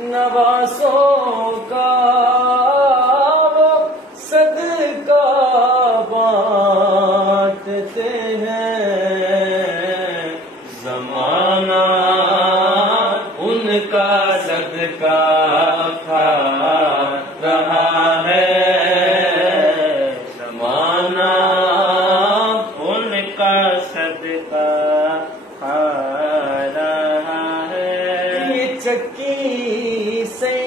نوازوں کا وہ صدقہ بانٹتے ہیں، زمانہ ان کا صدقہ کھا رہا ہے، زمانہ ان کا صدقہ کھا رہا ہے۔ یہ چکی سی